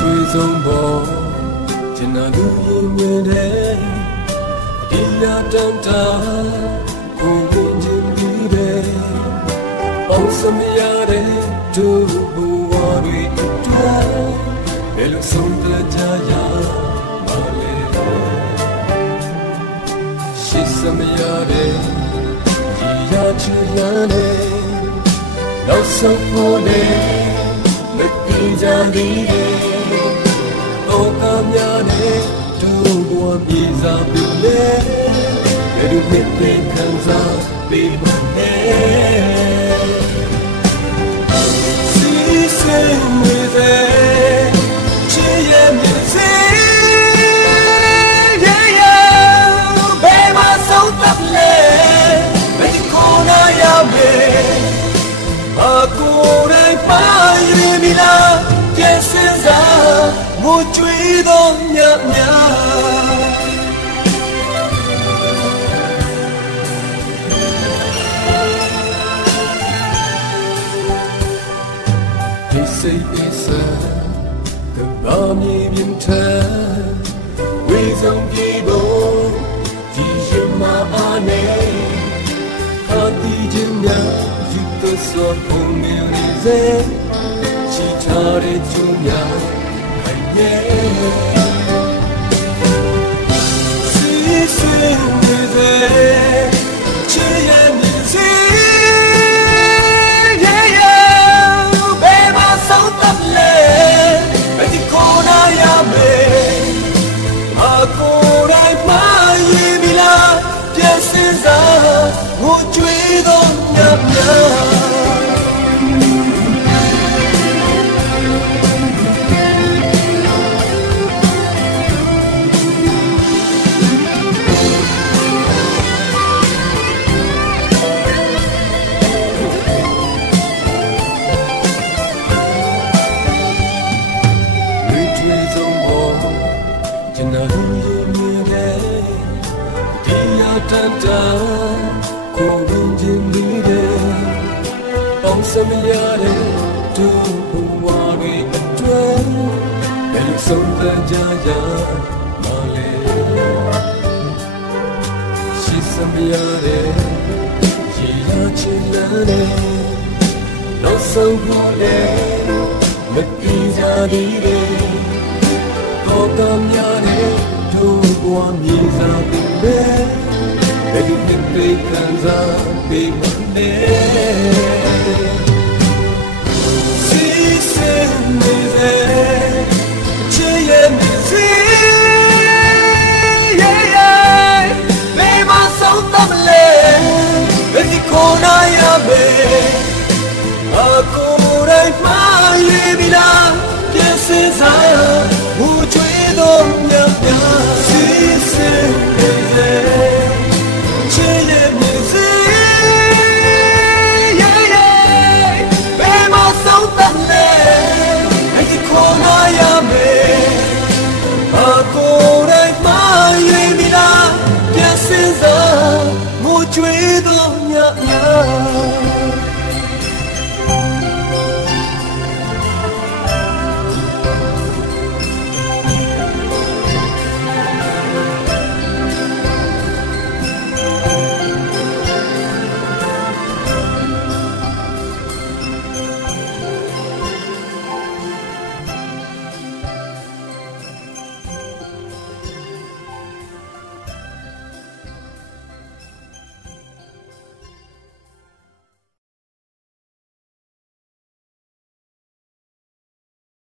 တွေ့ဆုံးပေါ်ကျနာလူရင်ဝင်တဲ့အဒီယာတန်တာကိုဝင်ခြင်းပြီးပဲအောင်စမရတဲ့သူဘဝတွေအတွက်ဘယ်လိုဆုံးဖြတ်ကြရမလဲရှိစမရတဲ့ဒီယာချူရတဲ့နောက်ဆုံးဖို့လေမပြေကြသေးတဲ့ nhìn ra từng lễ để được biết tên khán giả vì bạn em sĩ sinh người về chỉ em những gì Aku nay pagi bila kesenza mucuidon nyap nyap 谁在身旁把你变成伪装的梦？为什么爱他？他竟然就对我说：“不要离别，只差了一张红叶。”是谁在？တန်တာခုန်ရင်ခြင်းဒီတဲ့ပေါင်းစမရတဲ့သူဘဝရဲ့အတွက်ဘယ်လိုဆုံးသတ်ကြရမလဲရှိစမရတဲ့ရေရချင်တဲ့နောက်ဆုံးဘူးလေမပြေကြသေးတဲ့တော့ကများတဲ့သူဘဝမြေစာတဲ့ Maybe the day turns out to be